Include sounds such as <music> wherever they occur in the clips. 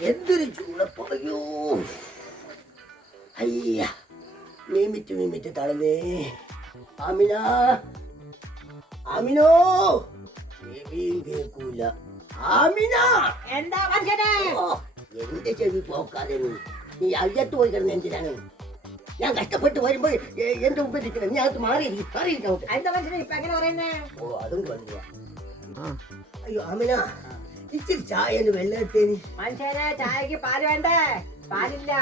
എന്തൊരു ചൂടപ്പറയോ അയ്യ മീമിറ്റ് മീമിറ്റ് തളന്നേ അമിന അമിനോ ചെവിയും കേൾക്കൂല അമിന! എന്താ എന്റെ ചെവി പോക്കാതെ നീ. അയ്യത്ത് പോയി കിടന്ന് എന്തിനാണ്? ഞാൻ കഷ്ടപ്പെട്ട് വരുമ്പോ എന്റെ മുമ്പിൽ നിൽക്കുന്നത് നീ അകത്ത് മാറിയിരിക്കും മാറിയിരിക്കാം എന്താ മനുഷ്യനെ ഇപ്പൊ എങ്ങനെ പറയുന്നേ? ഓ അതും കൊണ്ടില്ല അയ്യോ ആമിന ഇച്ചിരി ചായ വെള്ളത്തേന് മനുഷ്യനെ ചായക്ക് പാൽ വേണ്ടേ? പാലില്ല.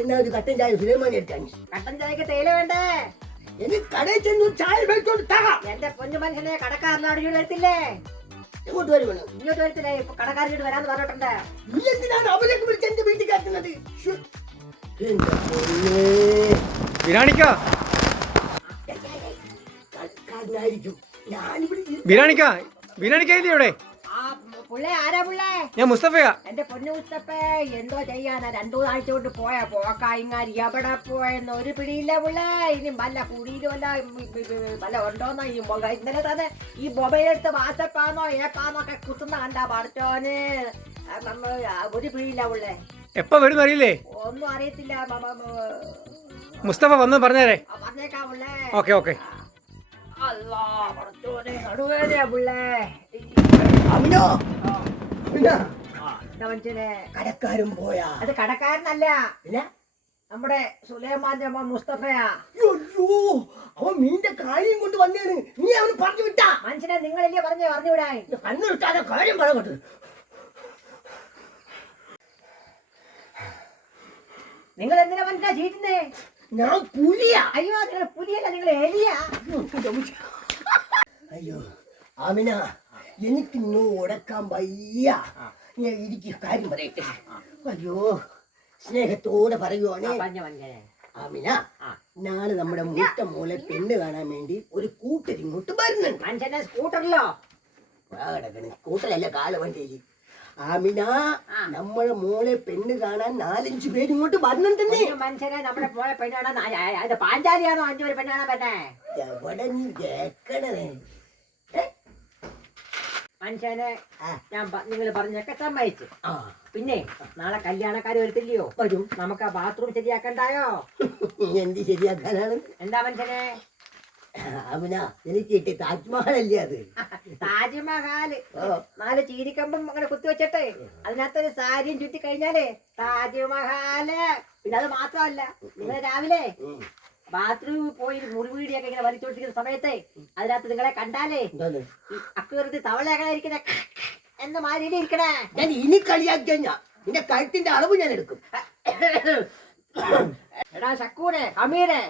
എന്നാ ഒരു കട്ടൻ ചായ സുലൈമാനി എടുക്കാൻ കട്ടൻ ചായക്ക് തേയില വേണ്ടേ? എനിക്ക് കടയിൽ ചെന്ന് ചായ മേടിച്ചോണ്ട് എന്റെ പൊന്നു മനുഷ്യനെ കടക്കാരനോട് ഇവിടെ എടുത്തില്ലേ എങ്ങോട്ട് വരുവാണ് ഇങ്ങോട്ട് വരത്തില്ലേ? ഇപ്പൊ കടക്കാരനോട് വരാന്ന് പറഞ്ഞിട്ടുണ്ട്. നീ എന്തിനാണ് വിളിച്ച് എന്റെ വീട്ടിൽ ബിരാണിക്ക ബിരാണിക്ക ഇല്ലേ ഇവിടെ? ഞാൻ മുസ്തഫയാ. എന്റെ പൊന്നു മുസ്തഫ എന്തോ ചെയ്യാനാ? രണ്ടു ആഴ്ച കൊണ്ട് പോയ പോക്കായിങ്ങാരി ഇങ്ങാരി എവിടെ പോയെന്ന് ഒരു പിടിയില്ല പുള്ളേ. ഇനി വല്ല കുടിയിലും വല്ല ഉണ്ടോന്നോ ഈ ഇന്നലെ തന്നെ ഈ മൊബൈൽ എടുത്ത് വാട്സപ്പാന്നോ ഏപ്പാന്നോ ഒക്കെ കുത്തുന്ന കണ്ടാ പഠിച്ചോന് ഒരു പിടിയില്ല പുള്ളേ. എപ്പ വരും അറിയില്ലേ? ഒന്നും അറിയത്തില്ല മുസ്തഫ വന്ന് പറഞ്ഞേരെ. പറഞ്ഞേക്കാ പുള്ളേ. Okay okay. അല്ലാ പഠിച്ചോനെ നടുവേദന പുള്ളേ. അമിനോ മനുഷ്യനെ? കടക്കാരൻ പോയാ? അത് കടക്കാരനല്ല. പിന്നെ നമ്മുടെ സുലൈമാന്റെ മോൻ മുസ്തഫയാ. അയ്യോ അവൻ മീന്റെ കാര്യം കൊണ്ട് വന്നേണ് നീ അവന് പറഞ്ഞു വിട്ടാ. മനുഷ്യനെ നിങ്ങളല്ലേ പറഞ്ഞു പറഞ്ഞുവിടാൻ കണ്ണു വിട്ടാതെ കാര്യം പറയട്ടെ നിങ്ങൾ എന്തിനാ മനുഷ്യ ചീറ്റുന്നേ? ഞാൻ പുലിയാ. അയ്യോ നിങ്ങൾ പുലിയല്ല നിങ്ങൾ എലിയാ. അയ്യോ ആമിന എനിക്ക് ഇന്ന് ഉടക്കാൻ വയ്യ. ഞാൻ ഇരിക്കും. കാര്യം പറയട്ടെ. അയ്യോ സ്നേഹത്തോടെ പറയുവാണ്. അമിന. നാളെ നമ്മുടെ മൂത്ത മോളെ പെണ്ണ് കാണാൻ വേണ്ടി ഒരു കൂട്ടർ ഇങ്ങോട്ട് വരുന്നുണ്ട്. മനുഷ്യനെ സ്കൂട്ടറിലോ? വണ്ടി കൂട്ടരല്ല കാലവണ്ടിയിൽ. ആമിന നമ്മളെ നമ്മുടെ മോളെ പെണ്ണ് കാണാൻ നാലഞ്ചു പേര് ഇങ്ങോട്ട് ഒരു മനുഷ്യനെ നമ്മുടെ മോളെ പെണ്ണ് കാണാൻ പാഞ്ചാലിയാണോ? അഞ്ചു പേര് പെണ്ണ് കാണാൻ പറ്റേ എവിടെ നീ കേക്കണേ മനുഷ്യനെ ഞാൻ നിങ്ങൾ പറഞ്ഞൊക്കെ സമ്മതിച്ചു. പിന്നെ നാളെ കല്യാണക്കാർ വരത്തില്ലയോ? വരും. നമുക്ക് ആ ബാത്റൂം ശരിയാക്കണ്ടായോ? എന്ത് ശരിയാക്കാനാണ്? എന്താ മനുഷ്യനെ? ആമിന എനിക്ക് കിട്ടി താജ്മഹലല്ലേ അത്. <laughs> താജ്മഹാൽ. ഓ. നാല് ചീരിക്കമ്പും അങ്ങനെ കുത്തിവെച്ചിട്ട് അതിനകത്തൊരു സാരിയും ചുറ്റി കഴിഞ്ഞാലേ താജ്മഹാൽ. പിന്നെ അത് മാത്രമല്ല നിങ്ങൾ രാവിലെ. ബാത്റൂമിൽ പോയി മുറിവീടിയൊക്കെ ഇങ്ങനെ വലിച്ചോണ്ടിരിക്കുന്ന സമയത്തെ അതിനകത്ത് നിങ്ങളെ കണ്ടാലേ അക്കുറത്ത് തവളയൊക്കെ ഇരിക്കണേ എന്ന മാതിരി ഇരിക്കണേ? ഞാൻ ഇനി കളിയാക്കി കഴിഞ്ഞാ നിന്റെ കഴുത്തിന്റെ അളവ് ഞാൻ എടുക്കും. എടാ ശക്കൂരെ അമീരെ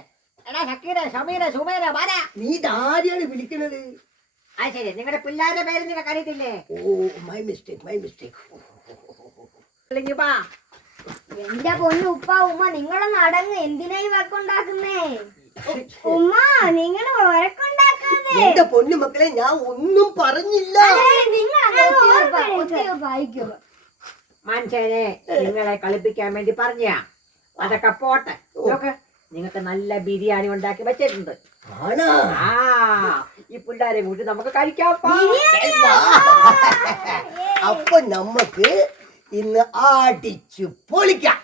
എടാ ഷക്കീരെ ഷമീരെ സുമേരെ വര നീ ഇതാരെയാണ് വിളിക്കുന്നത്. ആ ശരി നിങ്ങളുടെ പിള്ളേരുടെ പേര് നിങ്ങൾ അറിയത്തില്ലേ? Oh my mistake my mistake എന്റെ പൊന്നു ഉപ്പ ഉമ്മ നിങ്ങളെ നടങ്ങ് എന്തിനായി വഴക്കുണ്ടാക്കുന്നേ ഉമ്മ നിങ്ങൾ വഴക്കുണ്ടാക്കാതെ എന്റെ പൊന്നു മക്കളെ ഞാൻ ഒന്നും പറഞ്ഞില്ല. നിങ്ങൾ വായിക്കുക മനുഷ്യനെ നിങ്ങളെ കളിപ്പിക്കാൻ വേണ്ടി പറഞ്ഞാ അതൊക്കെ പോട്ടെ. നോക്ക് നിങ്ങൾക്ക് നല്ല ബിരിയാണി ഉണ്ടാക്കി വെച്ചിട്ടുണ്ട്. ആണാ? ആ ഈ പിള്ളേരെ കൂട്ടി നമുക്ക് കഴിക്കാം. അപ്പൊ നമ്മക്ക് ഇന്ന് ആടിച്ചു പൊളിക്കാം.